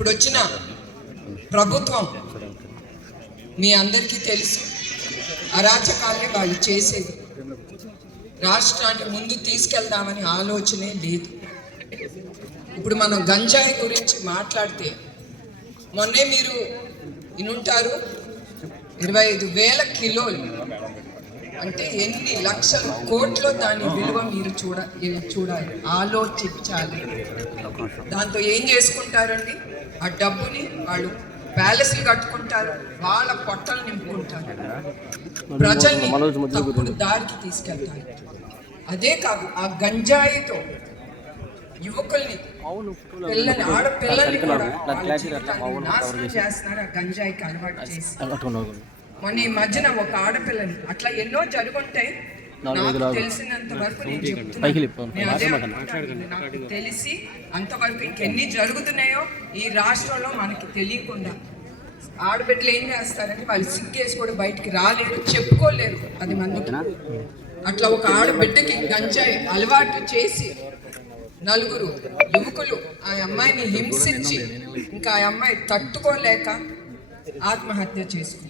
ఇప్పుడు వచ్చిన ప్రభుత్వం మీ అందరికీ తెలుసు, అరాచకాలే వాళ్ళు చేసేది. రాష్ట్రాన్ని ముందు తీసుకెళ్దామని ఆలోచనే లేదు. ఇప్పుడు మనం గంజాయి గురించి మాట్లాడితే మొన్నే మీరు వినుంటారు, 25,000 కిలోలు అంటే ఎన్ని లక్షల కోట్ల దాని విలువ మీరు చూడాలి, ఆలోచించాలి. దాంతో ఏం చేసుకుంటారండి? ఆ డబ్బుని వాళ్ళు ప్యాలెస్లు కట్టుకుంటారు, వాళ్ళ పొట్టలు నింపుకుంటారు, ప్రజల్ని తప్పుడు దారికి తీసుకెళ్తారు. అదే కాదు, ఆ గంజాయితో యువకుల్ని, పిల్లల్ని, ఆడపిల్లల్ని కూడా నాశనం చేస్తున్నారు. ఆ గంజాయికి అలవాటు చేసి మొన్న ఈ మధ్యన ఒక ఆడపిల్లని అట్లా ఎన్నో జరుగుంటాయి. నాకు తెలిసినంత వరకు నేను చెప్తున్నాను, నాకు తెలిసి అంతవరకు ఇంకెన్ని జరుగుతున్నాయో ఈ రాష్ట్రంలో మనకి తెలియకుండా. ఆడబిడ్డలు ఏం చేస్తారంటే వాళ్ళు సిగ్గేసి కూడా బయటికి రాలేరు, చెప్పుకోలేరు 10 మందికి. అట్లా ఒక ఆడబిడ్డకి గంజాయి అలవాటు చేసి 4 యువకులు ఆ అమ్మాయిని హింసించి ఇంకా ఆ అమ్మాయి తట్టుకోలేక ఆత్మహత్య చేసుకుంది.